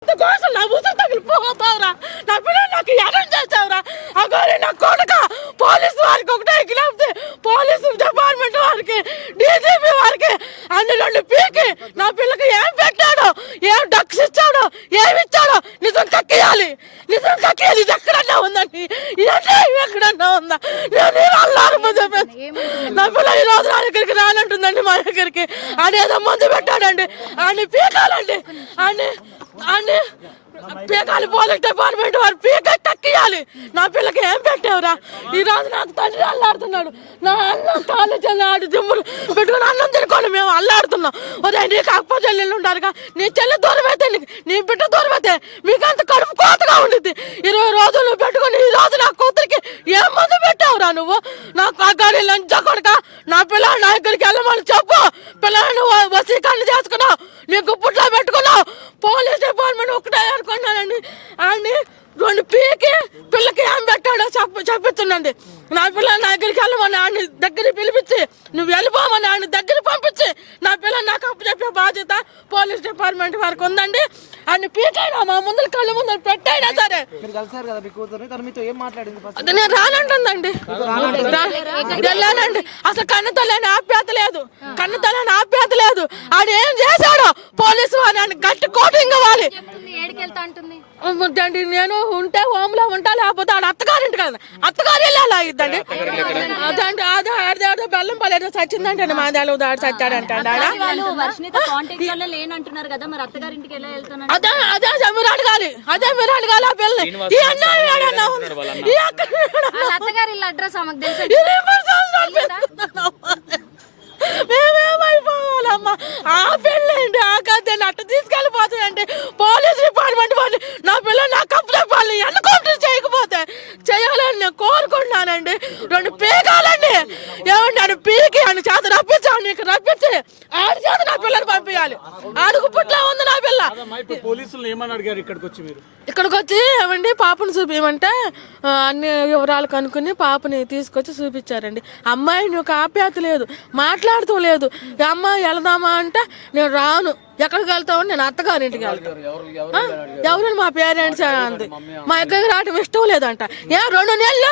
కోసం నా ఉసురు తగిలిపోతావురా, నా పిల్లలు నాకు ఎడం చేస్తావురా. అగారి నా కొడుక పోలీసు వారికి ఒకటే లేకపోతే పోలీసు డిపార్ట్మెంట్ వారికి డీజీపీ వారికి అన్ని రెండు పీకి నా పిల్లకి ఏం పెట్టాడో, ఏం డక్స్ ఇచ్చాడో, ఏమి ఇచ్చాడో నిజం కక్కియాలి. నిజం కక్కియాలి. ఇది ఎక్కడన్నా ఉందండి, ఎక్కడన్నా ఉందా? నేను అల్లారమని చెప్పేసి నా పిల్ల ఈ రోజు నా దగ్గరికి రానంటుందండి. మా దగ్గరికి అనేదో మందు పెట్టాడండి, అని పీకాలండి, అని పీకాలి. పోలీస్ డిపార్ట్మెంట్ వారు పీక కక్కియాలి. నా పిల్లకి ఏం పెట్టావురా? ఈ రోజు నాకు తండ్రి అల్లాడుతున్నాడు. నా అన్నం కాళ్ళు చెల్లి ఆడి దిమ్ములు పెట్టుకుని అన్నం తినుకోండి మేము అల్లాడుతున్నాం. ఉదయం నీకు అప్ప చెల్లెళ్ళు ఉంటారుగా, నీ చెల్లి దూరం అయితే నీ బిడ్డ దూరం అయితే మీకు అంత కడుపు కోతగా ఉండిద్ది. 20 రోజులు నువ్వు పెట్టుకుని ఈ రోజు నా కూతురికి ఏం మందు పెట్టావురా నువ్వు? నాకు ఆ గాడి లంచ కొడక నా పిల్ల నా దగ్గరికి వెళ్ళమని చెప్పు. పిల్లలను వసీకరణ చేసుకున్నావు, నీ గుప్పుట్లో పెట్టుకున్నావు. పోలీస్ డిపార్ట్మెంట్ ఒకటే అనుకున్నానండి. అని రెండు పీకి పిల్లకి ఏం పెట్టాడో చెప్పించుండండి. నా పిల్ల నా దగ్గరికి వెళ్ళమని ఆయన దగ్గరికి పిలిపించి నువ్వు వెళ్ళిపోమని ఆయన దగ్గర పంపించి నా పిల్ల నాకు అప్పు చెప్పే బాధ్యత పోలీస్ డిపార్ట్మెంట్ వారికి ఉందండి. ఆయన పీకైనా మా ముందు కళ్ళ ముందు పెట్టైనా సరే నేను రానంటుందండి. వెళ్ళానండి. అసలు కన్నుతో లేని ఆప్యాయత లేదు, కన్నుతో లేని ఆప్యాయత లేదు. ఆడ ఏం చేశాడో పోలీసు వారిని గట్టి కోటింగ్ ఇవ్వాలి. నేను ఉంటే హోమ్ లో ఉంటా, లేకపోతే ఆడ అత్తగారింటి కదా, అత్తగారు వెళ్ళాలి ఇద్దండి. అదండి అదే బెల్లం పలేదు చచ్చిందంటే మా దాడు దాడు చచ్చాడంటే అదే మీరు అడగాలి, అదే మీరు అడగాలి. ఆ పిల్లని మేమేమైపోవాలమ్మా? ఆ పెళ్ళండి ఆ కథ అట్ట తీసుకెళ్ళిపోతాయండి పోలీస్ డిపార్ట్మెంట్ వాళ్ళు. నా పిల్లలు నాకు అప్పు చెప్పాలి, ఎన్నుకుంటూ చేయకపోతే చేయాలని నేను కోరుకుంటున్నానండి. రెండు పీకాలండి. ఏమండి అని పీకి అని చేత రప్పించాలి, నీకు రప్పించి ఆడి చేత నా పిల్లలు పంపించాలి. అడుగు పుట్లా ఉంది నా పిల్ల. పోలీసులు ఏమని అడిగారు ఇక్కడికి వచ్చి? మీరు ఇక్కడికి వచ్చి ఏమండి పాపను చూపించమంటే అన్ని వివరాలు కనుక్కుని పాపని తీసుకొచ్చి చూపించారండి. అమ్మాయి ఒక ఆప్యాయత లేదు, మాట్లాడుతూ లేదు. అమ్మాయి వెళదామా అంటే నేను రాను. ఎక్కడికి వెళ్తామని నేను అత్తగారింటికి వెళ్తాను. ఎవరు మా పేరెంట్స్ అంది. మా ఎక్కడికి రావటం ఇష్టం లేదంట. రెండు నెలలు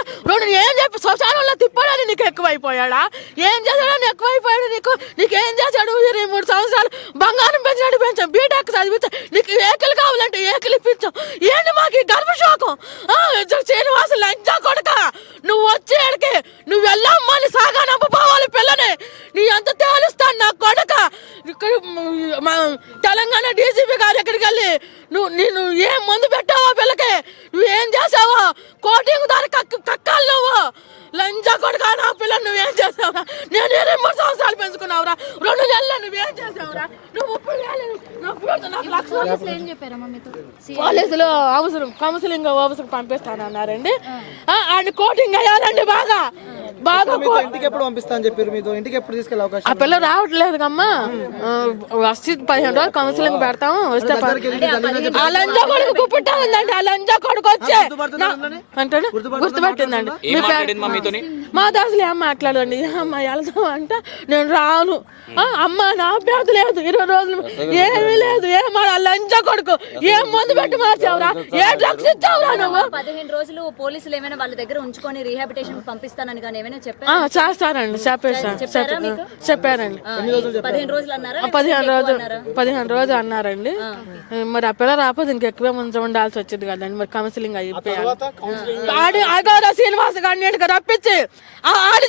ఏం చెప్పి శ్మశానంలో తిప్పాడని నీకు ఎక్కువైపోయాడా? ఏం చేశాడని ఎక్కువైపోయాడు నీకు? నీకేం చేశాడు? 23 సంవత్సరాలు బంగారం పెంచినట్టు పెంచాం, బీటెక్ చదివించాం, నీకు ఏకలు కావాలంటే ఏకలు ఇప్పించాం. ఏంటి మాకు గర్భశోకం? శ్రీనివాస లంచా కొడక, నువ్వు వచ్చేడికి నువ్వు వెళ్ళమ్మని సాగా నమ్మపోవాలి పిల్లని. నీ అంత తేలుస్తాను నా కొడక. ఇక్కడ తెలంగాణ డీజీపీ గారు ఎక్కడికి వెళ్ళి నేను ఏం మందు పెట్టావో పిల్లకి, నువ్వేం చేసావో కోటింగ్ దాని కక్కాలి నువ్వు. లంచా కొడుక నా పిల్లని నువ్వేం చేసావురా? నేను 23 సంవత్సరాలు పెంచుకున్నావురా. 2 నెలలు నువ్వేం చేసావురా? నువ్వు 30,000 పోలీసులు అవసరం కౌన్సిలింగ్ అవసరం పంపిస్తానన్నారండి. ఆయన కోటింగ్ అయ్యాలండి బాగా బాగా. ఇంటికి ఎప్పుడు పంపిస్తాను చెప్పారు? మీతో ఇంటికి ఎప్పుడు తీసుకెళ్ళే అవకాశం? ఆ పిల్ల రావట్లేదు అమ్మా. వచ్చి 15 రోజులు కౌన్సిలింగ్ పెడతాము. వస్తే ఆ లంజా కొడుకు గుప్పిట్టా ఉందండి. ఆ లంజా కొడుకు వచ్చే అంటే గుర్తుపట్టిందండి. మా దాసులు ఏం మాట్లాడండి. అమ్మ వెళ్దాం అంటే నేను రాను. అమ్మ నా అభ్యర్థి లేదు, 20 రోజులు ఏమీ లేదు. లంచా కొడుకు ఏం మందు పెట్టి మార్చావురా? ఏ డ్రగ్స్ ఇచ్చావురా నువ్వు? 15 రోజులు పోలీసులు ఏమైనా వాళ్ళ దగ్గర ఉంచుకొని రీహాబిటేషన్ పంపిస్తానని కానీ ఏమైనా చెప్పారు? చేస్తారండి, చెప్పారండి. 15 రోజులు అన్నారా? 15 రోజులు అన్నారండి. మరి ఆ పిల్ల రాకపోతే ఇంకెక్కువే ముందు ఉండాల్సి వచ్చింది కదండి. మరి కౌన్సిలింగ్ అయిపోయాలి. ఆడి శ్రీనివాస గారిని రప్పించి ఆడి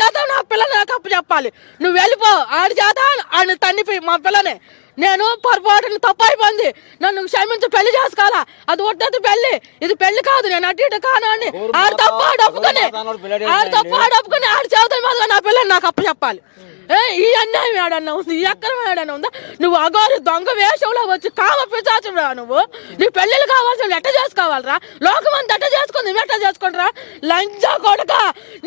చేత నా పిల్ల నాకు అప్పు చెప్పాలి. నువ్వు వెళ్ళిపో. ఆడి చేత ఆయన తన్నిపోయి మా పిల్లని నేను పొరపాటున తప్పు అయిపోయింది, నన్ను క్షమించి పెళ్లి చేసుకోవాలా. అది ఒట్టది పెళ్లి, ఇది పెళ్లి కాదు. నేను అటు ఇటు కాను అని ఆడు తప్పు ఆడప్పుకుని ఆడి చేతుల మీద నా పిల్లని నాకు అప్పు చెప్పాలి. ఈ అన్యాయం ఏడన్నా ఉంది, ఈ అక్రమం ఏడన్నా ఉందా? నువ్వు అగోరు దొంగ వేషంలో వచ్చి కామ పిచాచురా నువ్వు. నీ పెళ్లిళ్ళు కావాల్సిన ఎట్ట చేసుకోవాలరా? లోకం అంతా ఎట్ట చేసుకుంది, నువ్వు ఎట్ట చేసుకుంటారా? లంచా కొడక,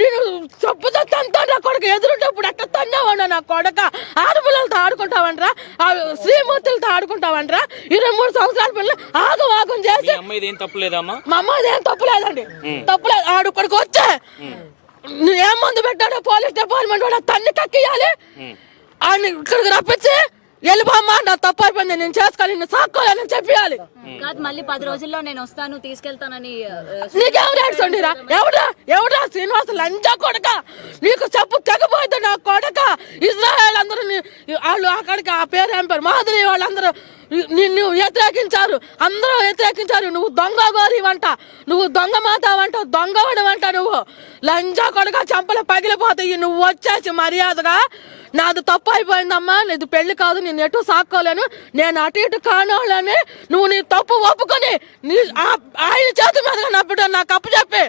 నేను చెప్పుతో తంతా కొడుకు ఎదురుంటప్పుడు ఎట్ట తన్నావన్నా నా కొడక. ఆడపిల్లలతో ఆడుకుంటావంటరా, శ్రీమూర్తులతో ఆడుకుంటావంటరా? 23 సంవత్సరాల పిల్లలు ఆగం చేసి మా అమ్మాయిది ఏం తప్పులేదండి, తప్పులేదు. ఆడు ఇక్కడికి వచ్చే ఏం మందు పెట్టాడో పోలీస్ డిపార్ట్మెంట్ వాడు తన్ని కక్కియాలి. ఆయన ఇక్కడికి రప్పించి వెళ్ళిపోమ్మా, నా తప్పు అయిపోయింది, నేను చేసుకోవాలి, నేను సాక్కోవాలని చెప్పాలి. కాదు మళ్ళీ 10 రోజుల్లో నేను వస్తాను తీసుకెళ్తానని నీకెవరు ఏడ్చండిరా? ఎవడా శ్రీనివాస లంచా కొడక, నీకు చెప్పు తెగపోయింది నా కొడక. ఇజ్రాయెల్ అందరూ వాళ్ళు అక్కడికి ఆ పేరు ఏం పేరు మాదిరి వాళ్ళందరూ నిన్ను వ్యతిరేకించారు, అందరూ వ్యతిరేకించారు. నువ్వు దొంగ గోరివంట, నువ్వు దొంగ మాతావంట, దొంగవడవంట, నువ్వు లంచా కొడక, చంపలు పగిలిపోతాయి. నువ్వు వచ్చేసి మర్యాదగా నాది తప్పు అయిపోయిందమ్మా, నీది పెళ్లి కాదు, నేను ఎటు సాక్కోలేను, నేను అటు ఇటు కానోళ్ళని నువ్వు నీ తప్పు ఒప్పుకొని ఆయన చేతి మీదుగా నా బిడ్డ నాకు అప్పు చెప్పి.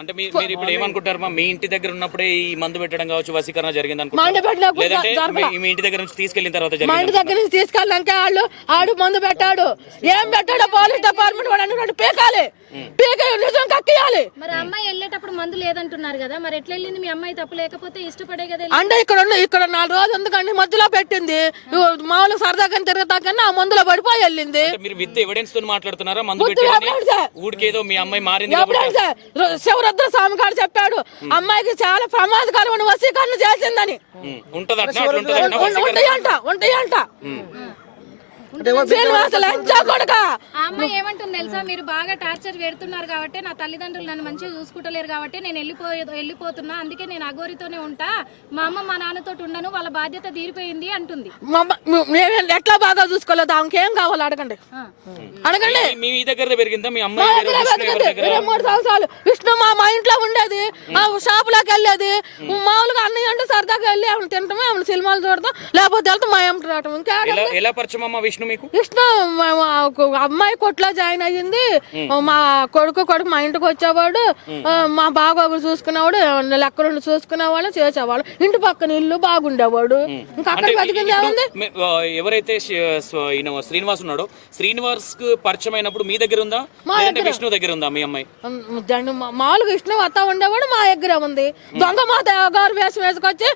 అంటే మీరు ఇప్పుడు ఏమనుకుంటారు మీ ఇంటి దగ్గర ఉన్నప్పుడే ఈ మందు పెట్టడం కావచ్చు, వసీకరణ జరిగింది అనుకుంటున్నారు? మీ ఇంటి దగ్గర నుంచి తీసుకెళ్లిన తర్వాత మా ఇంటి దగ్గర నుంచి తీసుకెళ్ళాక ఆడు మందు పెట్టాడు, ఏం పెట్టాడో పోలీస్ డిపార్ట్మెంట్ వాడు అన్నాడు పీకాలి, నిజం కక్కియాలి. మరి అమ్మాయి వెళ్ళేటప్పుడు మందు లేదంటున్నారు కదా, మరి ఎట్లా వెళ్ళింది? మీ అమ్మాయి తప్పు లేకపోతే ఇష్టపడే కదా. అంటే ఇక్కడ 4 రోజులు ఎందుకండి మధ్యలో పెట్టింది, మామూలు సరదాగా తిరుగుతాకన్నా ఆ మందులో పడిపోయి వెళ్ళింది. మీరు విత్ ఎవిడెన్స్ తో మాట్లాడుతున్నారా? మందు ఊడికేదో మీ అమ్మాయి మారింది. శివరుద్ర స్వామి గారు చెప్పాడు అమ్మాయికి చాలా ప్రమాదకరమైన వశీకరణ చేసిందని. ఉంటాయంట ఆ అమ్మాయి ఏమంటుంది తెలుసా, మీరు బాగా టార్చర్ పెడుతున్నారు కాబట్టి, నా తల్లిదండ్రులు నన్ను మంచిగా చూసుకుంటలేరు కాబట్టి నేను వెళ్ళిపోతున్నా, అందుకే నేను అఘోరితోనే ఉంటా, మా అమ్మ మా నాన్నతో ఉండను, వాళ్ళ బాధ్యత తీరిపోయింది అంటుంది. ఎట్లా బాగా చూసుకోలేదు, ఆమెకేం కావాలి అడగండి. మీ దగ్గర పెరిగిందా మీ అమ్మాయి? 23 సంవత్సరాలు విష్ణు మా ఇంట్లో ఉండేది, ఆ షాప్ లోకి వెళ్ళేది, మామూలుగా అన్నయ్య అంటే సరదాగా వెళ్ళి ఆమెను తింటాము, ఆమెను సినిమాలు చూడతాం, లేకపోతే వెళ్తాం మా అమ్మ రావటం. ఇంకా ఎలా పరిచయం అమ్మ విష్ణు మీకు? విష్ణు అమ్మాయి కొట్లో జాయిన్ అయ్యింది, మా కొడుకు మా ఇంటికి వచ్చేవాడు, మా బాగోగులు చూసుకునేవాడు, లెక్కలు చూసుకునేవాళ్ళు, చేసేవాళ్ళు, ఇంటి పక్కన ఇల్లు బాగుండేవాడు. ఇంకా అక్కడ బతికింది ఏముంది? ఎవరైతే శ్రీనివాస్ ఉన్నాడో, శ్రీనివాస్ కు పరిచయం అయినప్పుడు మీ దగ్గర ఉందా, విష్ణు దగ్గర ఉందా మీ అమ్మాయి? మామూలుగా విష్ణు వస్తా ఉండేవాడు, మా దగ్గర ఉంది. దొంగ మాత గారు వేసి వేసుకొచ్చి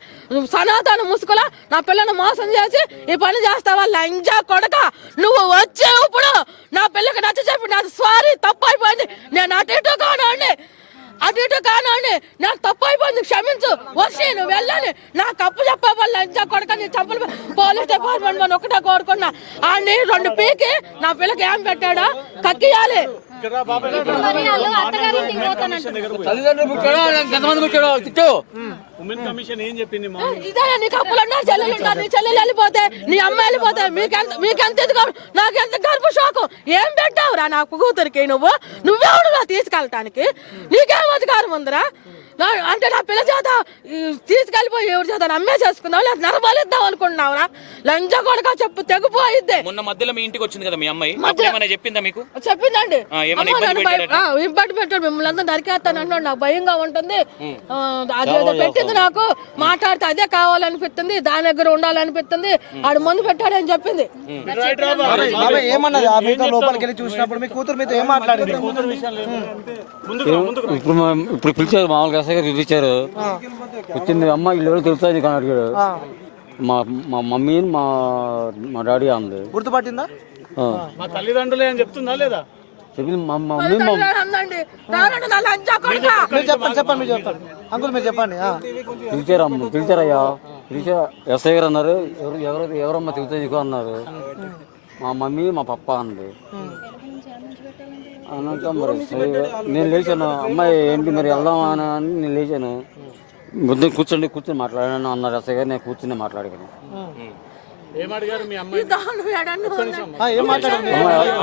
సనాతన ముసుగులా నా పిల్లని మోసం చేసి ఈ పని చేస్తావా లంజా కొడక, నువ్వు వచ్చే ఇప్పుడు నా పిల్లకి నచ్చ చెప్పి నాది సారీ తప్పు అయిపోయింది, నేను అటు ఇటు కానండి, నాకు తప్పు అయిపోయింది, క్షమించు, వచ్చి నువ్వు వెళ్ళని నాకు అప్పు చెప్పవాలి లంచా కొడక, నీ చంపలు పోలీస్ డిపార్ట్మెంట్ మనం ఒకటే కోరుకున్నా. ఆడిని 2 పీకి నా పిల్లకి ఏం పెట్టాడా కక్కియాలి. ఇదే నీకు అప్పులున్నారు, చెల్లెలు ఉన్నారు, నీ చెల్లెలు వెళ్ళిపోతే, నీ అమ్మ వెళ్ళిపోతే మీకెంత ఎదుగు, నాకెంత గర్భ షాకు, ఏం పెట్టావురా నా కూతురికి, నువ్వెవడుగా తీసుకెళ్ళటానికి, నీకేం అధికారం ఉందిరా? అంటే నా పిల్ల చేత తీసుకెళ్ళిపోయి ఎవరి చేత అమ్మే చేసుకుందాం, లేదా నరబలిద్దాం అనుకుంటున్నావురా? లంజ కొడక చెప్పు తెగిపోయిద్ది. మొన్న మధ్యలో మీ ఇంటికి వచ్చింది కదా మీ అమ్మాయి, చెప్పిందా మీకు? చెప్పిందండి, ఇబ్బంది పెట్టాడు, మిమ్మల్ని అందరూ నరికేస్తాను అన్నాడు, నాకు భయంగా ఉంటుంది, అదేదో పెట్టింది, నాకు మాట్లాడితే అదే కావాలనిపిస్తుంది, దాని దగ్గర ఉండాలనిపిస్తుంది, ఆడు మందు పెట్టాడని చెప్పింది. ఏమన్నది లోపలికి వెళ్ళి చూసినప్పుడు మీ కూతురు మీతో ఏం మాట్లాడింది? ఇప్పుడు పిలిచారు, మామూలుగా పిలిచారు, వచ్చింది అమ్మ ఇల్లు ఎవరు తెలుసా నీకు అని అడిగాడు. మా మమ్మీ మా డాడీ అంది. గుర్తుపట్టిందా? మా తల్లిదండ్రులే అని చెప్తుందా లేదా? చెప్పింది మా మమ్మీ. చెప్పండి అంకుల్ మీరు చెప్పండి. పిలిచారయ్యా, ఎస్ఐ గారు అన్నారు, ఎవరమ్మా తెలుసా నీకు అన్నారు. మా మమ్మీ మా పప్ప అంది. అన్నాక మరి నేను లేచాను, అమ్మాయి ఏంటి మరి వెళ్దామా అని నేను లేచాను, ముద్దు కూర్చొని మాట్లాడాను అన్నారు ఎస్ఐ గారు. నేను కూర్చుని మాట్లాడాను.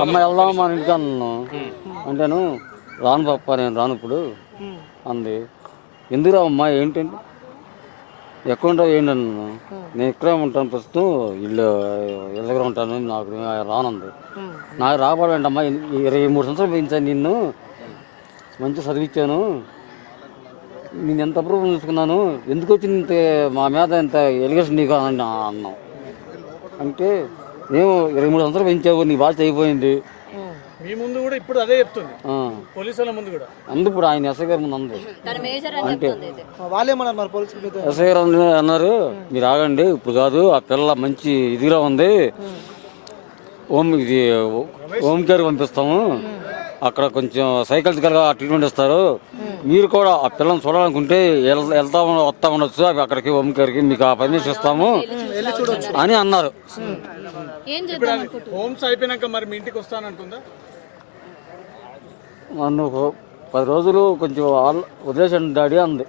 అమ్మాయి వెళ్దామా అని ఇంటికి అన్నాను, అంటేను రాను పప్ప నేను రాను ఇప్పుడు అంది. ఎందుకు రావమ్మా ఏంటంటే ఎక్కడ ఉంటావు ఏంటి అన్నాను. నేను ఇక్కడే ఉంటాను, ప్రస్తుతం ఇల్లు దగ్గర ఉంటాను, నాకు రానుంది. నాకు రాబడంటమ్మా 23 సంవత్సరాలు పెంచాను నిన్ను, మంచిగా చదివించాను, నేను ఎంత అప్రూవల్ చూసుకున్నాను, ఎందుకు వచ్చింది ఇంత మా మీద ఇంత ఎలిగేషన్ నీకు అన్నాం. అంటే మేము 23 సంవత్సరాలు పెంచావు, నీ బాధ్యత అయిపోయింది. మీ ముందు కూడా ఇప్పుడు అదే చెప్తుంది, పోలీసుల ముందు కూడా అందుకు ఇప్పుడు ఆయన ఎస్ఐ గారి ముందు అంది. అంటే వాళ్ళేమన్నారు? ఎస్ఐ గారు అన్నారు, మీరు ఆగండి ఇప్పుడు కాదు, ఆ పిల్ల మంచి ఇదిగా ఉంది, హోమ్ కేర్ పంపిస్తాము, అక్కడ కొంచెం సైకలాజికల్గా ట్రీట్మెంట్ ఇస్తారు, మీరు కూడా ఆ పిల్లల్ని చూడాలనుకుంటే వెళ్తా వస్తా ఉండొచ్చు అక్కడికి ఓంకారికి మీకు ఆ పర్మిషన్ ఇస్తాము అని అన్నారు. ఏం చేద్దాం అనుకుంటున్నారు? హోమ్స్ అయిపోయినాక మరి మీ ఇంటికి వస్తానంటుందా? నన్ను 10 రోజులు కొంచెం వదిలేసండి డాడీ అంది.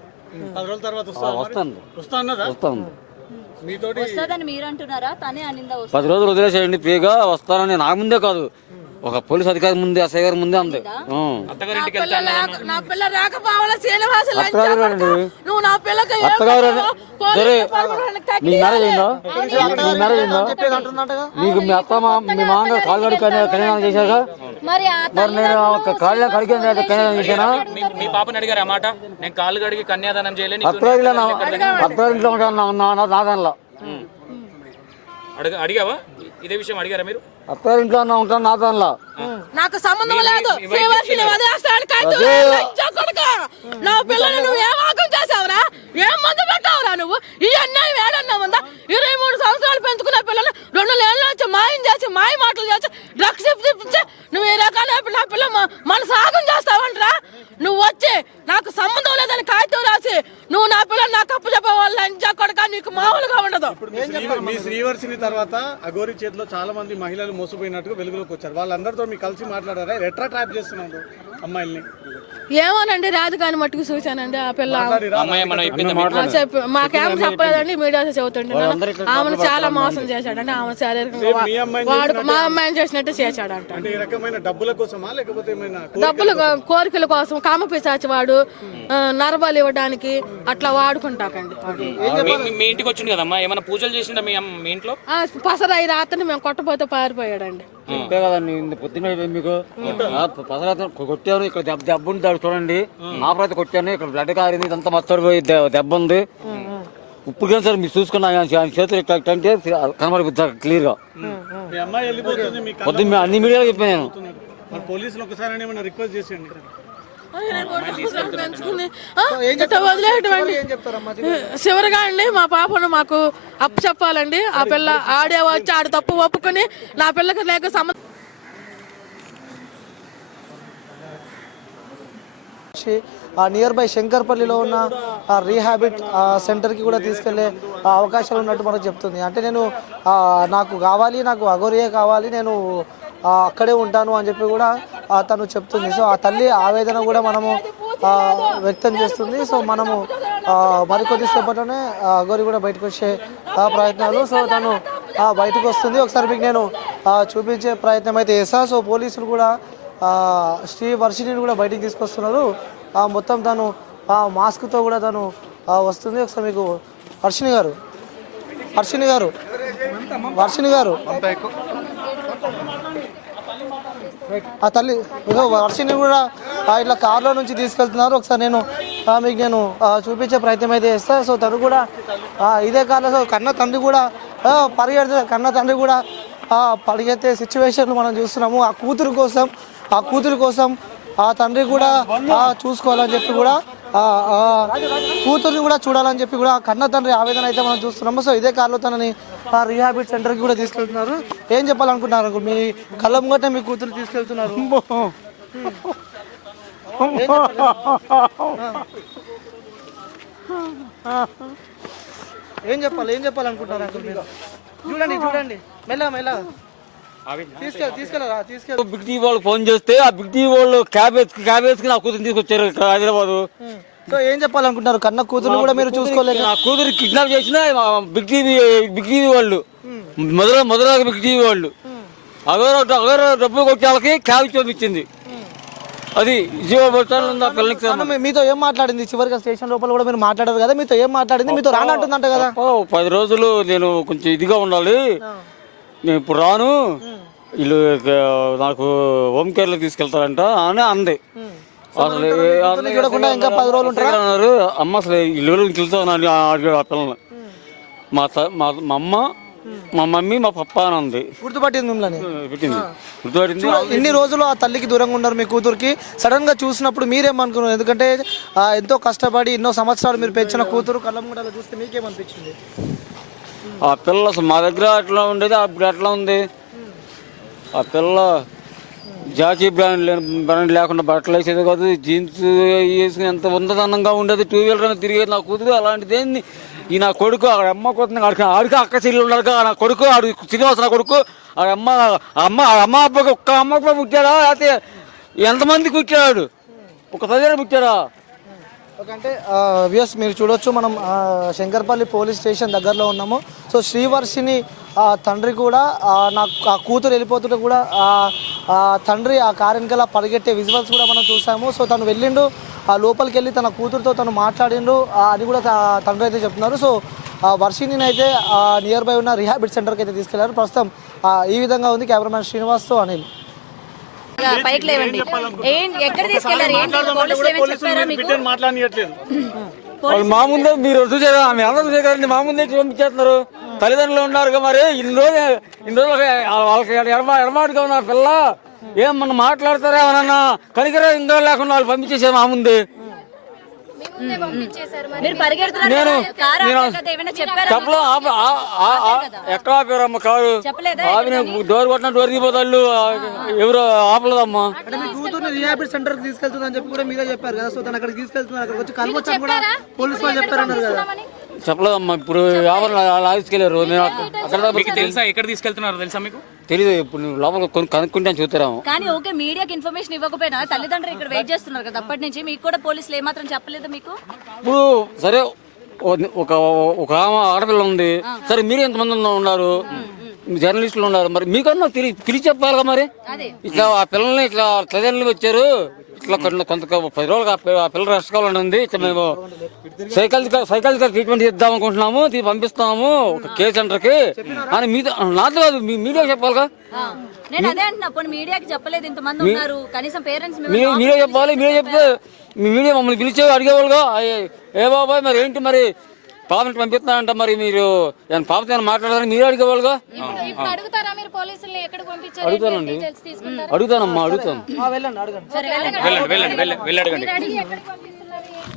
10 రోజుల తర్వాత వస్తాను వస్తా అన్నదా? వస్తాను మీతోటి? వస్తుందని మీరు అంటున్నారా? తనే అనిందా? 10 రోజులు వదిలేసేయండి ఫ్రీగా వస్తానని నా ముందే కాదు, ఒక పోలీస్ అధికారి ముందే, ఎస్ఐ గారి ముందే అంది. అత్తగారింటికి నా పిల్ల పిల్ల రాకపోవాలా శ్రీనివాసు అత్తగారు అండి, నువ్వు నా పిల్లకి ఏం అత్తగారు పెట్టావు? సరే పోలీసు మీ మ్యారేజ్ అయిందా? మీ మ్యారేజ్ అయిందా? చెప్పేది అంటున్నట్టుగా మీకు మీ అత్త మీ మామగారు కాళ్ళు కళ్యాణం చేశారుగా, మరి మరి నేను కాళ్ళు కడిగిన కళ్యాణం చేశానా? మీ పాపని అడిగారు ఆ మాట? నేను కాళ్ళు కడిగి కన్యాదానం చేయలేని అత్తగారింట్లో నాదనలా అడిగావా? ఇదే విషయం అడిగారా మీరు? అత్తగారింట్లో ఉంటాను నాదనలా. నాకు సంబంధం లేదు. శ్రీవర్షిని వదిలేస్తానికి నా పిల్లని నువ్వు ఏం ఆగం చేసావురా? ఏం మందు పెట్టావురా నువ్వు? ఈ అన్యాయం ఏడన్నా ఉందా? 23 సంవత్సరాలు పెంచుకున్న పిల్లలు 2 ఏళ్ళ నుంచి మాయం చేసి మాయ మాటలు చేసి డ్రగ్స్ ఇప్పించి నువ్వు ఈ రకాల నా పిల్ల మన సాగం చేస్తావంటరా? నువ్వు వచ్చి నాకు సంబంధం లేదని కాగితం రాసి నువ్వు నా పిల్లలు నాకు అప్పు చెప్పేవాళ్ళు అంజా కొడక, నీకు మామూలుగా ఉండదు. మీ శ్రీవర్షిని తర్వాత అఘోరి చేతిలో చాలా మంది మహిళలు మోసపోయినట్టుగా వెలుగులోకి వచ్చారు. వాళ్ళందరితో మీకు కలిసి మాట్లాడారా? ఎట్లా ట్రాప్ చేస్తున్నారు అమ్మాయిల్ని? ఏమోనండి, రాజుగాని మట్టుకు చూశానండి. ఆ పిల్ల అమ్మాయి మనం చెప్పింది మాకేం చెప్పలేదండి, మీడియా చెబుతుండే ఆమెను చాలా మోసం చేశాడండి. ఆమె శారీరకంగా వాడు మా అమ్మాయిని చేసినట్టు చేశాడంట. అంటే ఈ రకమైన డబ్బుల కోసమా లేకపోతే ఏమైనా డబ్బులు కోరికల కోసం కామపిశాచి వాడు నరబలి ఇవ్వడానికి అట్లా వాడుకుంటాకండి. మీ ఇంటికి వచ్చింది కదమ్మా, ఏమైనా పూజలు చేసిందా మీ ఇంట్లో? పసరాయి రాత్రిని మేము కొట్టపోతే పారిపోయాడండి. చెప్పే కదండి పొద్దున్న మీకు పసరాత్రి కొట్టాను, ఇక్కడ దెబ్బ ఉంది చూడండి, ఆపరైతే కొట్టాను, ఇక్కడ బ్లడ్ కారింది, ఇదంతా మచ్చడి పోయి దెబ్బ ఉంది. ఇప్పుడు కానీ సార్ మీరు చూసుకున్నా ఆయన చేతులు అంటే కనబడిపోతుంది క్లియర్ గా. మీ అమ్మాయి వెళ్ళిపోతుంది, మీ పొద్దున్న అన్ని మీడియాలో చెప్పాను నేను. మరి పోలీసులు ఒకసారి ఏమైనా రిక్వెస్ట్ చేసేయండి. చివరిగా అండి మా పాపను మాకు అప్పు చెప్పాలండి. ఆ పిల్ల ఆడే వచ్చి ఆడు తప్పు ఒప్పుకొని నా పిల్లకి లేక ఆ నియర్ బై శంకర్పల్లిలో ఉన్న ఆ రీహాబిట్ సెంటర్కి కూడా తీసుకెళ్లే అవకాశాలు ఉన్నట్టు మనకు చెప్తుంది. అంటే నేను నాకు కావాలి, నాకు అఘోరియే కావాలి, నేను అక్కడే ఉంటాను అని చెప్పి కూడా తను చెప్తుంది. సో ఆ తల్లి ఆవేదన కూడా మనము వ్యక్తం చేస్తుంది. సో మనము మరికొద్దిసేపట్లోనే అఘోరి కూడా బయటకు వచ్చే ప్రయత్నాలు. సో తను బయటకు వస్తుంది, ఒకసారి మీకు నేను చూపించే ప్రయత్నం అయితే చేస్తా. సో పోలీసులు కూడా శ్రీ వర్షిని కూడా బయటికి తీసుకొస్తున్నారు. మొత్తం తను మాస్క్తో కూడా తను వస్తుంది. ఒకసారి మీకు వర్షిని గారు ఆ తల్లి వర్షిని కూడా ఇట్లా కార్లో నుంచి తీసుకెళ్తున్నారు. ఒకసారి నేను మీకు నేను చూపించే ప్రయత్నం అయితే చేస్తాను. సో తను కూడా ఇదే కార్లో, సో కన్న తండ్రి కూడా పరిగెత్తే సిచ్యువేషన్లు మనం చూస్తున్నాము. ఆ కూతురు కోసం ఆ తండ్రి కూడా చూసుకోవాలని చెప్పి కూడా కూతుర్ని కూడా చూడాలని చెప్పి కూడా కన్న తండ్రి ఆవేదన అయితే మనం చూస్తున్నాము. సో ఇదే కార్లో తనని రీహాబిట్ సెంటర్కి కూడా తీసుకెళ్తున్నారు. ఏం చెప్పాలనుకుంటున్నారు? మీ కళ్ళ ముంగట మీ కూతురు తీసుకెళ్తున్నారు. ఏం చెప్పాలనుకుంటున్నారు అంకుల్ మీరు? చూడండి మెల్ల తీసుకెళ్ళరా. బిగ్ టీవీ వాళ్ళు ఫోన్ చేస్తే ఆ బిగ్ టీవీ వాళ్ళు క్యాబేజ్ కి నా కూతురు తీసుకొచ్చారు ఇక్కడ హైదరాబాద్. సో ఏం చెప్పాలనుకుంటున్నారు? కన్న కూతురు కూడా మీరు చూసుకోలేదు. నా కూతురు కిడ్నాప్ చేసిన బిగ్ టీవీ వాళ్ళు, మొదలగా బిగ్ టీవీ వాళ్ళు అగర డబ్బులు కొట్టే వాళ్ళకి క్యాబ్ పంపించింది. అది మీతో ఏం మాట్లాడింది? చివరిగా స్టేషన్ లోపల కూడా మీరు మాట్లాడారు కదా, మీతో ఏం మాట్లాడింది? మీతో రానంటుందంట కదా. 10 రోజులు నేను కొంచెం ఇదిగా ఉండాలి, నేను ఇప్పుడు రాను, వీళ్ళు నాకు హోమ్ కేర్ లో తీసుకెళ్తారంట అని అంది. అసలు చూడకుండా ఇంకా 10 రోజులు ఉంటారు అమ్మ. అసలు ఇల్లు తెలుస్తాను అడిగాడు ఆ పిల్లల్ని. మా అమ్మ, మా మమ్మీ, మా పప్ప అని ఉంది. గుర్తుపట్టింది మిమ్మల్ని? గుర్తుపట్టింది. ఇన్ని రోజులు ఆ తల్లికి దూరంగా ఉన్నారు మీ కూతురికి. సడన్ గా చూసినప్పుడు మీరేమనుకున్నారు? ఎందుకంటే ఎంతో కష్టపడి ఎన్నో సంవత్సరాలు మీరు పెంచిన కూతురు కళ్ళ ముంగటలో చూస్తే మీకేమనిపించింది? ఆ పిల్ల అసలు మా దగ్గర ఎట్లా ఉండేది, అప్పుడు ఎట్లా ఉంది? ఆ పిల్ల జాకీ బ్రాండ్ లేకుండా బట్టలు వేసేది కాదు, జీన్స్ వేసుకుని ఎంత ఉన్నదన్నంగా ఉండేది, 2 వీలర్ తిరిగేది నా కూతురు. అలాంటిదేంది ఈ నా కొడుకు ఆడ అమ్మ కొడుతుంది, ఆడికి అక్క చెల్లి ఉండదు. నా కొడుకు ఆడు శ్రీనివాస నా కొడుకు, ఆడ అమ్మ అబ్బకి ఒక్క అమ్మ పుట్టాడా, లేకపోతే ఎంతమంది పుట్టాడు, ఒక తల్లి పుట్టాడా? అంటే వ్యూస్ మీరు చూడొచ్చు, మనం శంకర్పల్లి పోలీస్ స్టేషన్ దగ్గరలో ఉన్నాము. సో శ్రీవర్షిని తండ్రి కూడా ఆ కూతురు వెళ్ళిపోతుంటే కూడా తండ్రి ఆ కారు వెనకాల పరిగెట్టే విజువల్స్ కూడా మనం చూసాము. సో తను వెళ్ళిండు, లోపలికి వెళ్ళి తన కూతురుతో తను మాట్లాడిండు అని కూడా తండ్రి అయితే చెప్తున్నారు. సో వర్షిని అయితే నియర్ బై ఉన్న రిహాబిట్ సెంటర్కి అయితే తీసుకెళ్లారు. ప్రస్తుతం ఈ విధంగా ఉంది. కెమెరామ్యాన్ శ్రీనివాస్తో అనిల్. పైకి లేవండి. ఎక్కడ తీసుకెళ్లారు? మాట్లాడనియట్లేదు. మా ముందే మీరు చూసారా, ఆమె అందరూ చూసే కదండి, మా ముందే పంపించేస్తున్నారు. తల్లిదండ్రులు ఉన్నారు మరి ఇన్ని రోజులు వాళ్ళకి ఎడమాటుగా ఉన్నారు. పిల్ల ఏమన్నా మాట్లాడతారా ఏమన్నా కనికరా ఇంకా లేకుండా వాళ్ళు పంపించేసారు మా ముందే. నేను చెప్పలో ఎక్కడ ఆపారమ్మ కారు, డోర్ కొట్టిన డోర్ దిగిపోతాళ్ళు, ఎవరు ఆపలేదమ్మా. కూతుర్ని రిహాబిట్ సెంటర్ కి తీసుకెళ్తుందని చెప్పి కూడా మీరే చెప్పారు కదా. సో తను అక్కడికి తీసుకెళ్తున్నారు, అక్కడికి వచ్చి కలవచ్చని కూడా పోలీసు వాళ్ళు చెప్పారన్నారు కదా. చెప్పలేదమ్మా, ఇప్పుడు ఎవరు తీసుకెళ్లారు. మీకు తెలుసా ఎక్కడ తీసుకెళ్తున్నారు? తెలుసా మీకు? తెలీదు. ఇప్పుడు నువ్వు లోపల కనుక్కుంటే చూస్తారాము. కానీ ఓకే, మీడియాకి ఇన్ఫర్మేషన్ ఇవ్వకపోయినా తల్లిదండ్రులు ఇక్కడ వెయిట్ చేస్తున్నారు కదా అప్పటి నుంచి, మీకు కూడా పోలీసులు ఏమాత్రం చెప్పలేదు మీకు? ఇప్పుడు సరే ఒక ఆడపిల్ల ఉంది, సరే మీరు ఎంతమంది ఉన్నారు, జర్నలిస్టులు ఉన్నారు, మరి మీకన్నా పిలిచి చెప్పాలిగా. మరి ఇట్లా ఆ పిల్లల్ని ఇట్లా తల్లిదండ్రులు వచ్చారు, ఇట్లా కొంత 10 రోజులు ఆ పిల్లలు రెస్ట్ కావాలని ఉంది, ఇట్లా మేము సైకాలజికల్ ట్రీట్మెంట్ ఇద్దాం అనుకుంటున్నాము, పంపిస్తున్నాము ఒక కేర్ సెంటర్కి అని నాతో కాదు మీడియా చెప్పాలిగా. నేను అదే అంటున్నా, పోనీ మీడియాకి చెప్పలేదు, ఇంతమంది ఉన్నారు, కనీసం పేరెంట్స్ మీడియా చెప్పాలి. మీడియా చెప్తే మీ మీడియా మమ్మల్ని పిలిచే అడిగేవాళ్ళుగా, ఏ బాబాయ్ మరి ఏంటి మరి పాపని పంపిస్తున్నారంట, మరి మీరు పాపతో మాట్లాడాలని మీరు అడిగేవాళ్ళుగా. అడుగుతానండి, అడుగుతానమ్మా, అడుగుతాను. వెళ్ళండి, అడగండి. వెళ్ళండి వెళ్ళండి వెళ్ళి అడగండి.